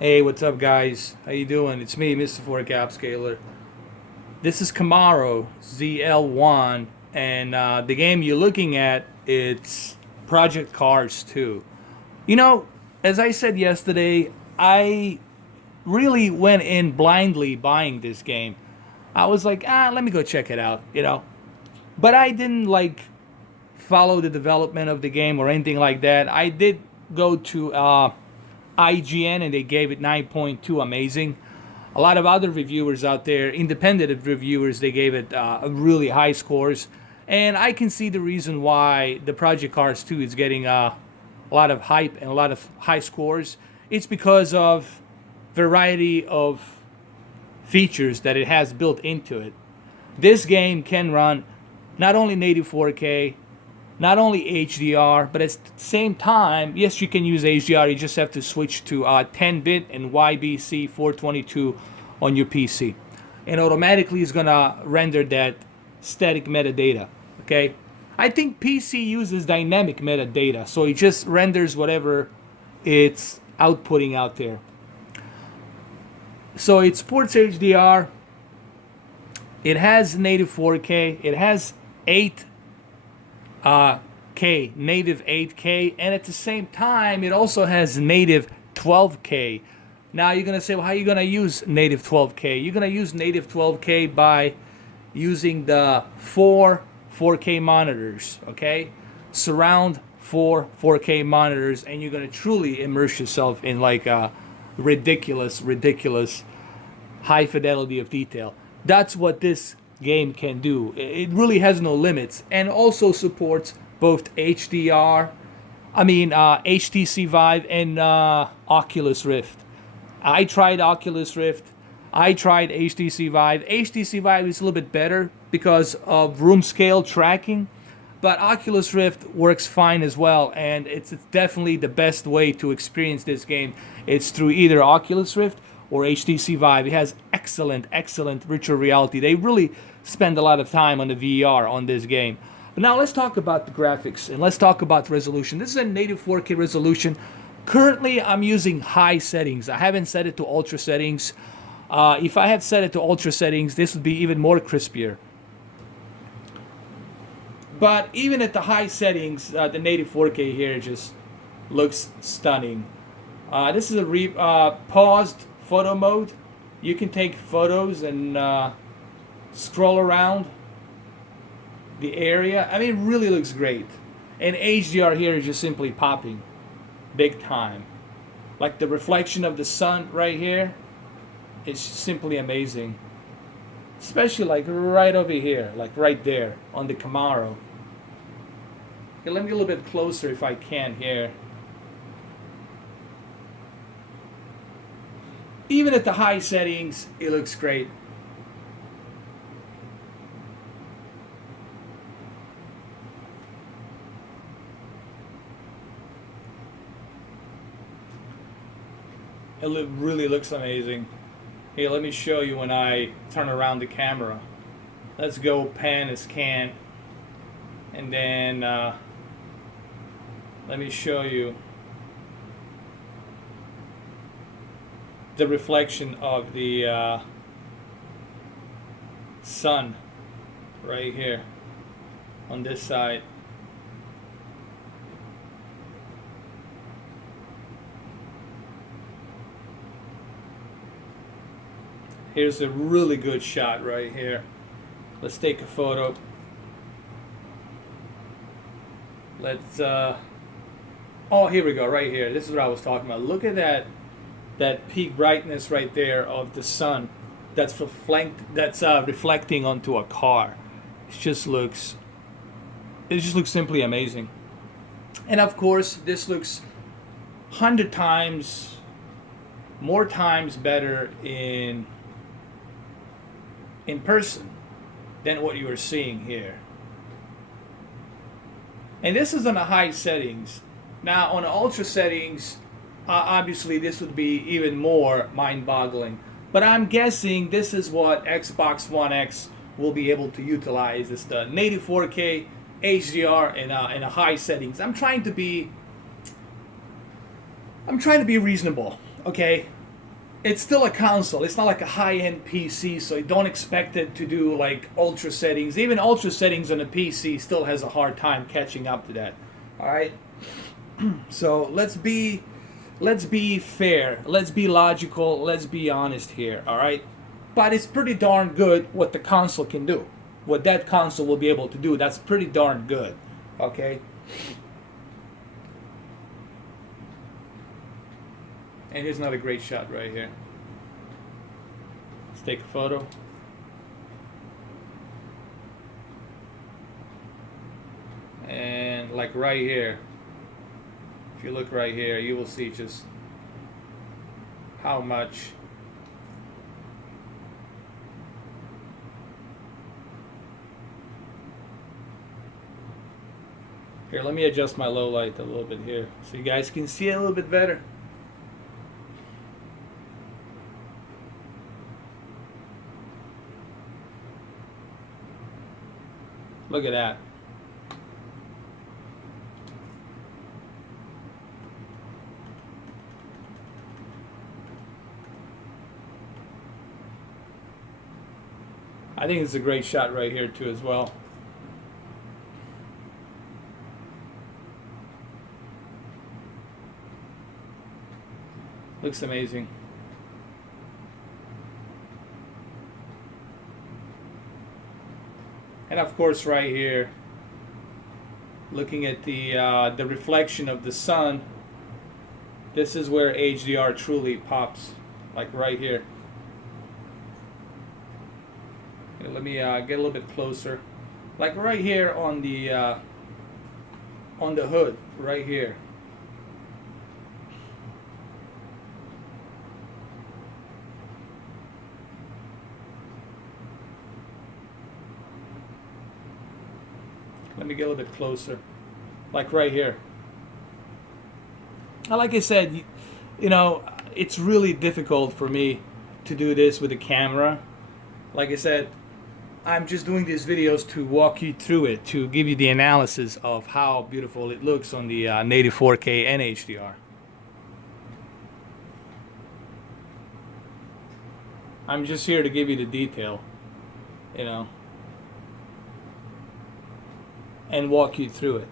Hey, what's up, guys? How you doing? It's me, Mr. 4K Upscaler. This is Camaro ZL1, and the game you're looking at, it's Project Cars 2. You know, as I said yesterday, I really went in blindly buying this game. I was like, let me go check it out. But I didn't follow the development of the game or anything like that. I did go to IGN and they gave it 9.2, amazing. A lot of other reviewers out there, independent reviewers, they gave it really high scores. And I can see the reason why the Project Cars 2 is getting a lot of hype and a lot of high scores. It's because of variety of features that it has built into it. This game can run not only native 4K, not only HDR, but at the same time, yes, you can use HDR. You just have to switch to 10-bit and YBC 422 on your PC, and automatically it's gonna render that static metadata. Okay, I think PC uses dynamic metadata, so it just renders whatever it's outputting out there. So it supports HDR. It has native 4K. It has 8 K, native 8K, and at the same time, it also has native 12K. Now you're gonna say, well, how are you gonna use native 12K? You're gonna use native 12K by using the four 4K monitors, okay? Surround four 4K monitors, and you're gonna truly immerse yourself in like a ridiculous high fidelity of detail. That's what this game can do. It really has no limits, and also supports both HDR, HTC Vive, and Oculus Rift. I tried Oculus Rift. I tried HTC Vive. HTC Vive is a little bit better because of room scale tracking, but Oculus Rift works fine as well, and it's definitely the best way to experience this game. It's through either Oculus Rift or HTC Vive. It has excellent virtual reality. They really spend a lot of time on the VR on this game. But now let's talk about the graphics and let's talk about resolution. This is a native 4K resolution. Currently, I'm using high settings. I haven't set it to ultra settings. If I had set it to ultra settings, this would be even more crispier. But even at the high settings, the native 4K here just looks stunning. This is a paused photo mode. You can take photos and scroll around the area. I mean, it really looks great. And HDR here is just simply popping big time. Like the reflection of the sun right here, it's simply amazing. Especially like right over here, like right there on the Camaro. Okay, let me get a little bit closer if I can here. Even at the high settings, it looks great. It really looks amazing. Here, let me show you when I turn around the camera. Let's go pan as can. And then let me show you the reflection of the sun right here on this side. Here's a really good shot right here. Let's take a photo. Let's oh, here we go, right here. This is what I was talking about. Look at that peak brightness right there of the sun that's reflecting onto a car. It just looks simply amazing. And of course, this looks 100 times more times better in person than what you are seeing here. And this is on the high settings. Now on the ultra settings, obviously this would be even more mind-boggling. But I'm guessing this is what Xbox One X will be able to utilize. It's the native 4K HDR and a high settings. I'm trying to be reasonable, okay? it's still a console. It's not like a high-end PC, so you don't expect it to do like ultra settings. Even ultra settings on a PC still has a hard time catching up to that. All right. So let's be fair. Let's be logical. Let's be honest here. All right. But it's pretty darn good what the console can do. What that console will be able to do. That's pretty darn good. Okay. And here's another great shot right here. Let's take a photo. And like right here, if you look right here, you will see just how much here. Let me adjust my low light a little bit here so you guys can see it a little bit better. Look at that. I think it's a great shot right here too as well. Looks amazing. And of course right here, looking at the reflection of the sun, this is where HDR truly pops, like right here. Okay, let me get a little bit closer, like right here on the hood, right here. Let me get a little bit closer, like right here. Like I said, you know, it's really difficult for me to do this with a camera. Like I said, I'm just doing these videos to walk you through it, to give you the analysis of how beautiful it looks on the native 4K and HDR. I'm just here to give you the detail, you know, and walk you through it.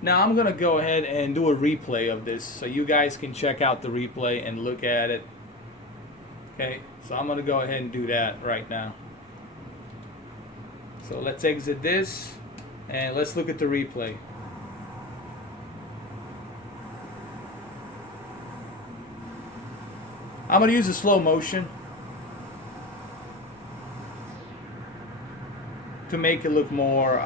Now I'm gonna go ahead and do a replay of this so you guys can check out the replay and look at it. Okay, so I'm gonna go ahead and do that right now. So let's exit this and let's look at the replay. I'm gonna use a slow motion to make it look more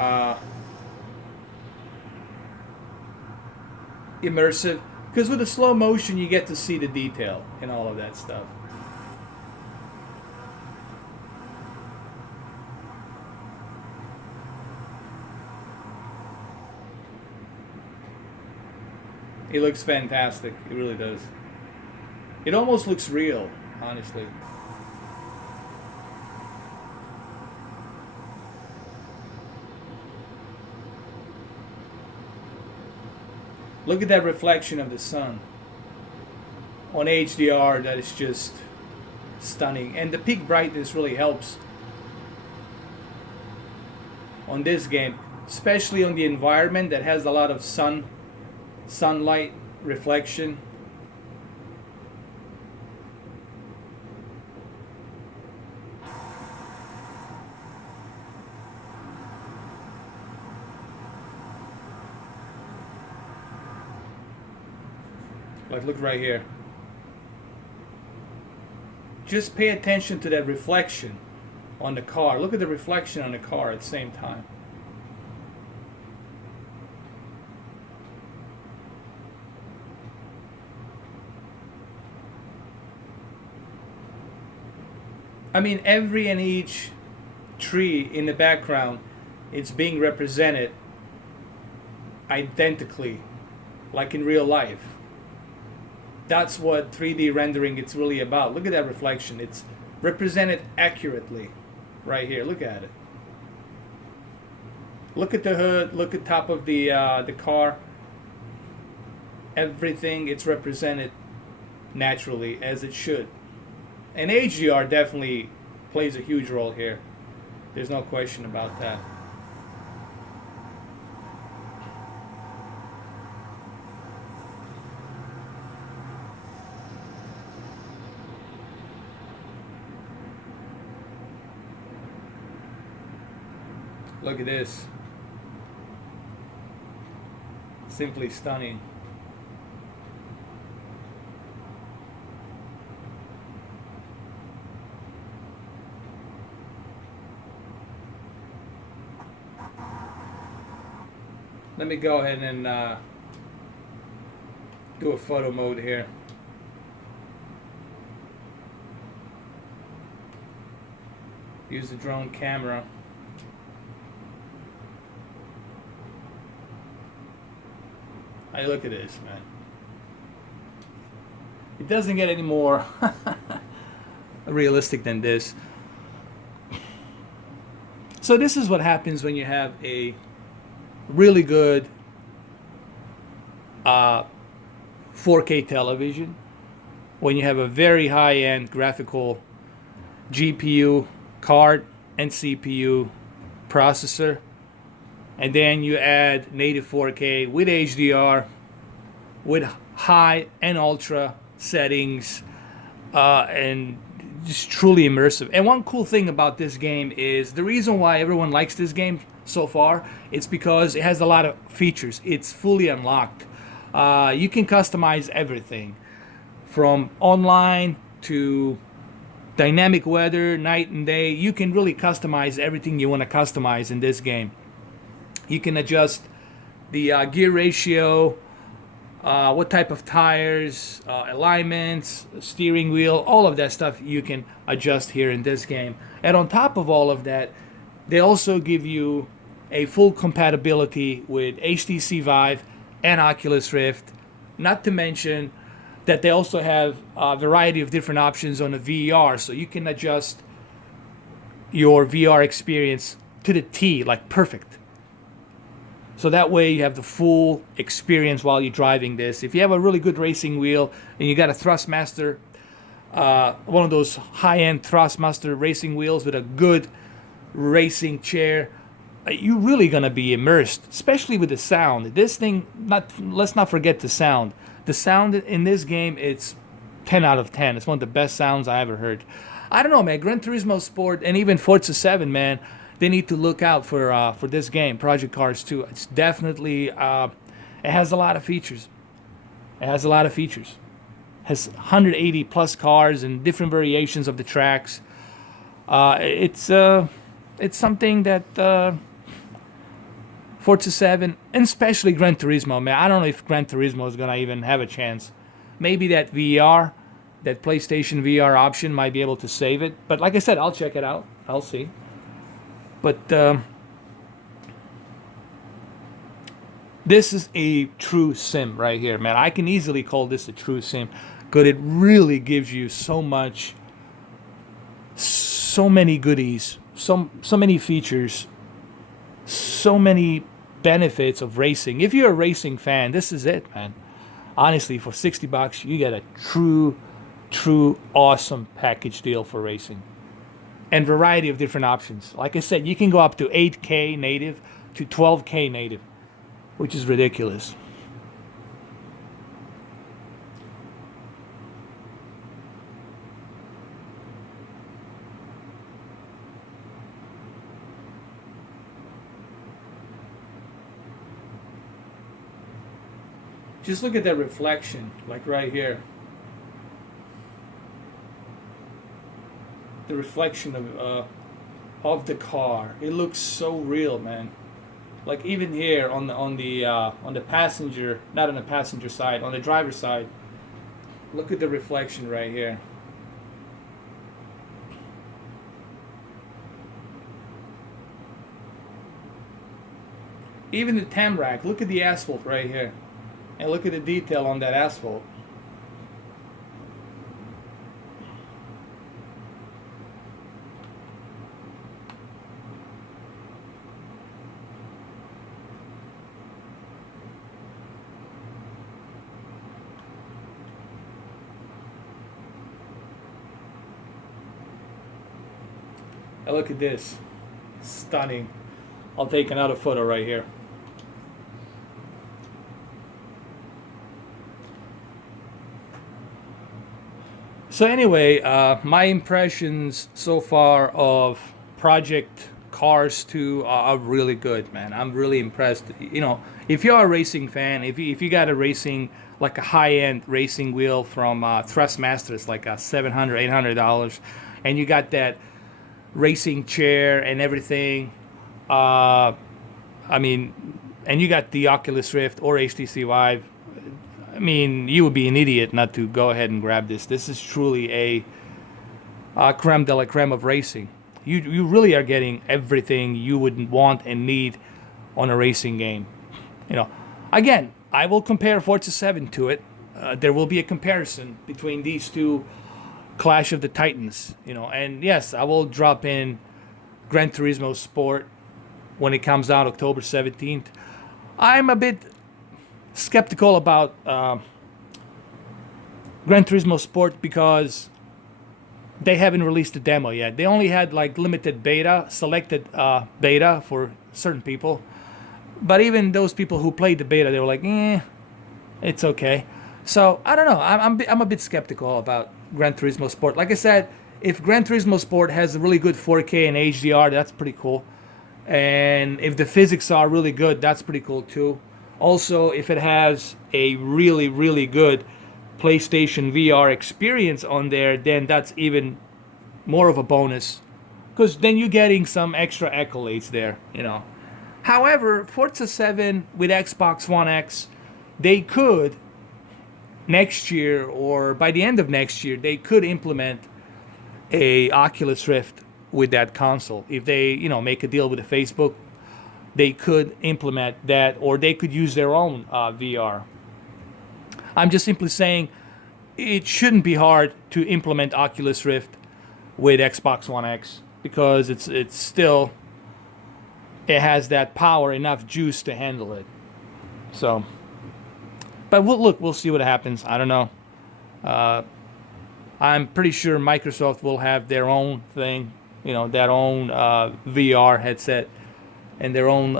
immersive, because with the slow motion you get to see the detail and all of that stuff. It looks fantastic. It really does. It almost looks real, honestly. Look at that reflection of the sun on HDR. That is just stunning. And the peak brightness really helps on this game, especially on the environment that has a lot of sunlight reflection. Like, look right here. Just pay attention to that reflection on the car. Look at the reflection on the car at the same time. I mean, every and each tree in the background, it's being represented identically, like in real life. That's what 3D rendering it's really about. Look at that reflection. It's represented accurately right here. Look at it. Look at the hood. Look at top of the car. everything it's represented naturally as it should. And HDR definitely plays a huge role here. There's no question about that. Look at this. Simply stunning. Let me go ahead and do a photo mode here. Use the drone camera. Hey, look at this, man. It doesn't get any more realistic than this. So this is what happens when you have a really good 4K television, when you have a very high-end graphical GPU card and CPU processor, and then you add native 4K with HDR, with high and ultra settings, and just truly immersive. And one cool thing about this game is the reason why everyone likes this game so far, it's because it has a lot of features. It's fully unlocked. You can customize everything from online to dynamic weather, night and day. You can really customize everything you want to customize in this game. You can adjust the gear ratio, what type of tires, alignments, steering wheel, all of that stuff you can adjust here in this game. And on top of all of that, they also give you a full compatibility with HTC Vive and Oculus Rift, not to mention that they also have a variety of different options on the VR, so you can adjust your VR experience to the T, like perfect. So that way you have the full experience while you're driving this. If you have a really good racing wheel and you got a Thrustmaster, one of those high-end Thrustmaster racing wheels with a good racing chair, you're really gonna be immersed, especially with the sound. This thing, let's not forget the sound. The sound in this game, it's 10 out of 10. It's one of the best sounds I ever heard. I don't know, man. Gran Turismo Sport and even Forza 7, man, they need to look out for this game, Project Cars 2. It's definitely, it has a lot of features. It has a lot of features. It has 180 plus cars and different variations of the tracks. It's something that Forza 7, and especially Gran Turismo, man. I don't know if Gran Turismo is going to even have a chance. Maybe that VR, that PlayStation VR option might be able to save it. But like I said, I'll check it out. I'll see. But this is a true sim right here, man. I can easily call this a true sim because it really gives you so much, so many goodies, so many features, so many benefits of racing. If you're a racing fan, this is it, man. Honestly, for $60, you get a true awesome package deal for racing. And variety of different options. Like I said, you can go up to 8K native to 12K native, which is ridiculous. Just look at that reflection, like right here. The reflection of the car. It looks so real, man. Like even here on the passenger, not on the passenger side, on the driver's side. Look at the reflection right here. Even the Tamrac. Look at the asphalt right here. And look at the detail on that asphalt. And look at this. Stunning. I'll take another photo right here. So anyway, my impressions so far of Project Cars 2 are really good, man. I'm really impressed. You know, if you're a racing fan, if you got a racing, like a high-end racing wheel from Thrustmasters, like a $700, $800, and you got that racing chair and everything, I mean, and you got the Oculus Rift or HTC Vive, I mean, you would be an idiot not to go ahead and grab this. This is truly a creme de la creme of racing. You really are getting everything you would want and need on a racing game. You know, again, I will compare Forza 7 to it. There will be a comparison between these two Clash of the Titans. You know, and yes, I will drop in Gran Turismo Sport when it comes out October 17th. I'm a bit skeptical about Gran Turismo Sport because they haven't released a demo yet. They only had like limited beta, selected beta for certain people. But even those people who played the beta, they were like, it's okay. So I don't know. I'm a bit skeptical about Gran Turismo Sport. Like I said, if Gran Turismo Sport has a really good 4K and HDR, that's pretty cool. And if the physics are really good, that's pretty cool too. Also, if it has a really, really good PlayStation VR experience on there, then that's even more of a bonus. Because then you're getting some extra accolades there, you know. However, Forza 7 with Xbox One X, they could, next year or by the end of next year, they could implement a Oculus Rift with that console. If they, you know, make a deal with the Facebook, they could implement that, or they could use their own VR. I'm just simply saying it shouldn't be hard to implement Oculus Rift with Xbox One X because it's still, it has that power, enough juice to handle it. So, but we'll see what happens. I don't know. I'm pretty sure Microsoft will have their own thing, you know, their own VR headset and their own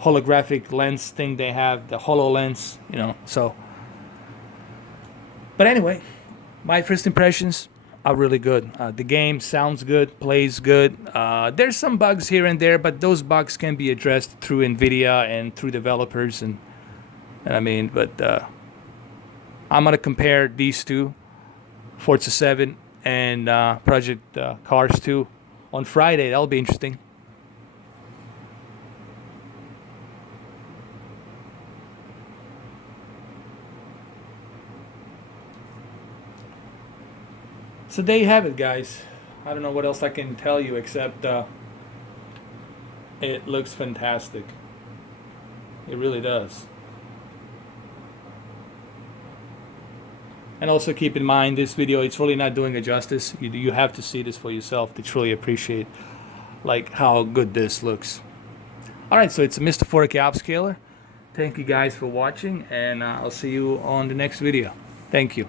holographic lens thing they have, the HoloLens, you know, so. But anyway, my first impressions are really good. The game sounds good, plays good. There's some bugs here and there, but those bugs can be addressed through NVIDIA and through developers. And I mean, but I'm going to compare these two, Forza 7 and Project Cars 2 on Friday. That'll be interesting. So there you have it, guys. I don't know what else I can tell you except it looks fantastic. It really does. And also keep in mind, this video, it's really not doing it justice. You have to see this for yourself to truly appreciate like how good this looks. Alright, so it's a Mr. 4K Upscaler. Thank you guys for watching, and I'll see you on the next video. Thank you.